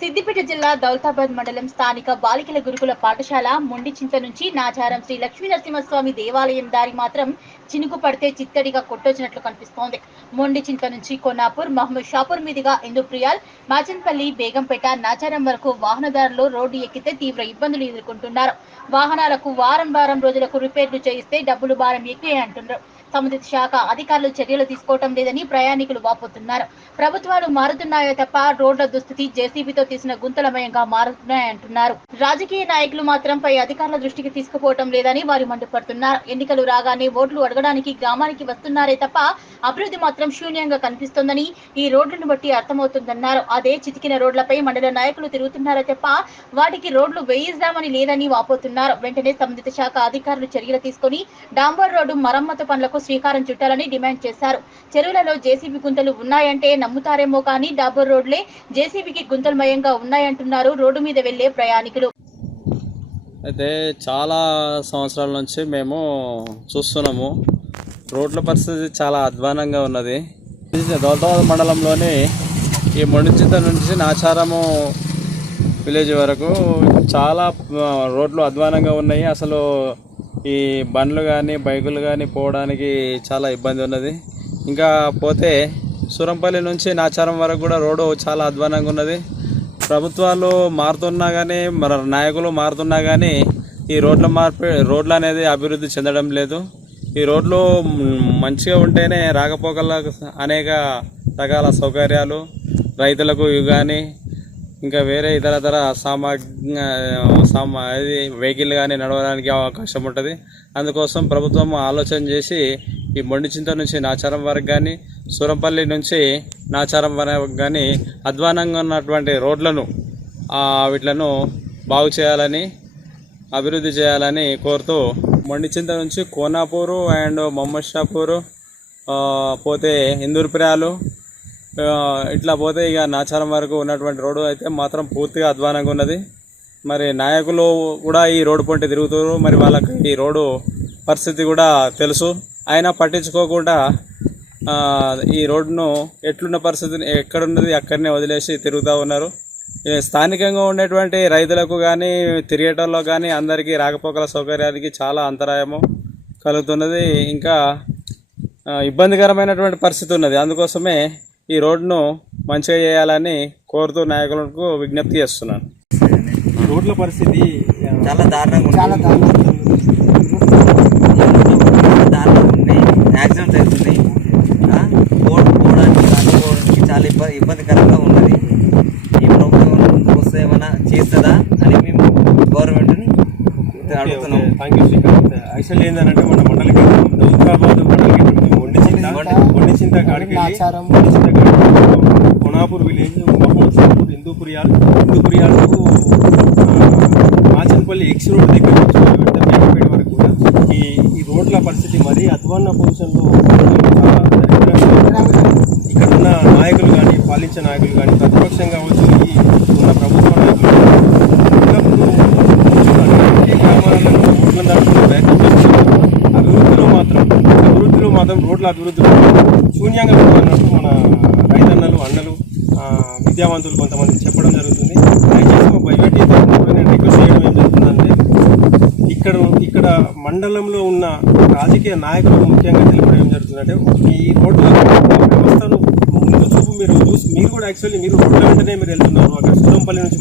సిద్దిపేట జిల్లా దౌలతాబాద్ మండలం స్థానిక బాలికల గురుకుల పాఠశాల మొండిచింత నుంచి నాచారం శ్రీ లక్ష్మీ నరసింహస్వామి దేవాలయం దారి మాత్రం చినుకు పడితే చిత్తడిగా కొట్టొచ్చినట్లు కనిపిస్తోంది. మొండిచింత నుంచి కొనాపూర్, మహమ్మద్ షాపూర్ మీదుగా ఇందుప్రియాల్, మాచన్పల్లి, బేగంపేట, నాచారం వరకు వాహనదారులు రోడ్డు ఎక్కితే తీవ్ర ఇబ్బందులు ఎదుర్కొంటున్నారు. వాహనాలకు వారం రోజులకు రిపేర్లు చేయిస్తే డబ్బులు భారం ఎక్కువే అంటున్నారు. సంబంధిత శాఖ అధికారులు చర్యలు తీసుకోవటం లేదని ప్రయాణికులు వాపోతున్నారు. ప్రభుత్వాలు మారుతున్నాయో తప్ప రోడ్ల దుస్థితి జేసీబీతో తీసిన గుంతలమయంగా మారుతున్నాయంటున్నారు. రాజకీయ నాయకులు మాత్రం పై అధికారుల దృష్టికి తీసుకుపోవటం లేదని వారు మండిపడుతున్నారు. ఎన్నికలు రాగానే ఓట్లు అడగడానికి గ్రామానికి వస్తున్నారే తప్ప అభివృద్ధి మాత్రం శూన్యంగా కనిపిస్తోందని ఈ రోడ్లను బట్టి అర్థమవుతుందన్నారు. అదే చితికిన రోడ్లపై మండల నాయకులు తిరుగుతున్నారో తప్ప వాటికి రోడ్లు వేయిద్దామని లేదని వాపోతున్నారు. వెంటనే సంబంధిత శాఖ అధికారులు చర్యలు తీసుకుని డాంబర్ రోడ్డు మరమ్మతు పనులకు శ్రీకారం చుట్టాలని డిమాండ్ చేశారు. చెరువులలో జేసీబీ గుంతలు ఉన్నాయంటే నమ్ముతారేమో కానీ డాంబర్ రోడ్లే జేసీబీకి గుంతలమయంగా ఉన్నాయంటున్నారు రోడ్డు మీద వెళ్లే ప్రయాణికులు. అయితే చాలా సంవత్సరాల నుంచి మేము చూస్తున్నాము, రోడ్ల పరిస్థితి చాలా అధ్వానంగా ఉన్నది. దౌలతాబాద్ మండలంలోని ఈ మొండిచింత నుంచి నాచారము విలేజ్ వరకు చాలా రోడ్లు అధ్వానంగా ఉన్నాయి. అసలు ఈ బండ్లు కానీ బైకులు కానీ పోవడానికి చాలా ఇబ్బంది ఉన్నది. ఇంకా పోతే సూరంపల్లి నుంచి నాచారం వరకు కూడా రోడ్డు చాలా అధ్వానంగా ఉన్నది. ప్రభుత్వాలు మారుతున్నా కానీ మన నాయకులు మారుతున్నా కానీ ఈ రోడ్లు అనేది అభివృద్ధి చెందడం లేదు. ఈ రోడ్లు మంచిగా ఉంటేనే రాకపోకల అనేక రకాల సౌకర్యాలు రైతులకు కానీ ఇంకా వేరే ఇతరతర వెహికల్ కానీ నడవడానికి అవకాశం ఉంటుంది. అందుకోసం ప్రభుత్వం ఆలోచన చేసి ఈ మొండిచింత నుంచి నాచారం వరకు కానీ సూరంపల్లి నుంచి నాచారం వరకు కానీ అధ్వానంగా ఉన్నటువంటి రోడ్లను వీటిలను బాగు చేయాలని, అభివృద్ధి చేయాలని కోరుతూ మొండిచింత నుంచి కోనాపూరు అండ్ మహమ్మద్ షాపూరు పోతే ఇందూర్పిరాలు ఇట్లా పోతే ఇక నాచారం వరకు ఉన్నటువంటి రోడ్డు అయితే మాత్రం పూర్తిగా అధ్వానంగా ఉన్నది. మరి నాయకులు కూడా ఈ రోడ్డు పొంటి తిరుగుతారు, మరి వాళ్ళకి ఈ రోడ్డు పరిస్థితి కూడా తెలుసు. అయినా పట్టించుకోకుండా ఈ రోడ్డును ఎట్లున్న పరిస్థితిని ఎక్కడున్నది అక్కడనే వదిలేసి తిరుగుతూ ఉన్నారు. స్థానికంగా ఉండేటువంటి రైతులకు కానీ తిరిగేటోళ్ళకు కానీ అందరికీ రాకపోకల సౌకర్యానికి చాలా అంతరాయము కలుగుతున్నది. ఇంకా ఇబ్బందికరమైనటువంటి పరిస్థితి ఉన్నది. అందుకోసమే ఈ రోడ్డును మంచిగా చేయాలని కోరుతూ నాయకులకు విజ్ఞప్తి చేస్తున్నాను. రోడ్ల పరిస్థితి చాలా దారుణంగా ఉన్నాయి. యాక్సిడెంట్స్ అవుతున్నాయి. పోవడానికి చాలా ఇబ్బందికరంగా ఉన్నది. ఈ ప్రభుత్వం వస్తే ఏమైనా చేస్తుందా అని మేము గవర్నమెంట్ని అడుగుతున్నాం. Thank you Srikanth. యాక్చువల్లీ ఏంటంటే మన మండల కేంద్రం దౌలతాబాద్ మండల కేంద్రం మొండిచింత కాడికి కొనాపూర్ విలేజ్, మహమ్మద్ షాపూర్, ఇందుప్రియాలకు మాచన్పల్లి ఎక్స్ రోడ్ దగ్గర నుంచి బేగంపేట వరకు కూడా ఈ రోడ్ల పరిస్థితి మరీ అధ్వాన్న పొజిషన్లో. ఇక్కడ ఉన్న నాయకులు కానీ, పాలించే నాయకులు కానీ, ప్రతిపక్షం కావచ్చు, ఈ ఉన్న ప్రభుత్వ నాయకులు అభివృద్ధిలో మాత్రం రోడ్ల అభివృద్ధిలో శూన్యంగా అన్నట్టు మన రైతన్నలు, అన్నలు, విద్యావంతులు కొంతమంది చెప్పడం జరుగుతుంది. దయచేసి మా బైవేటీ తరఫున నేను రిక్వెస్ట్ చేయడం ఏం జరుగుతుందంటే ఇక్కడ మండలంలో ఉన్న రాజకీయ నాయకులు ముఖ్యంగా తెలిపడం ఏం జరుగుతుందంటే ఈ రోడ్ల వ్యవస్థను ముందు చూపు మీరు కూడా యాక్చువల్లీ మీరు రోడ్ల వెంటనే మీరు వెళ్తున్నారు. అక్కడ సూరంపల్లి నుంచి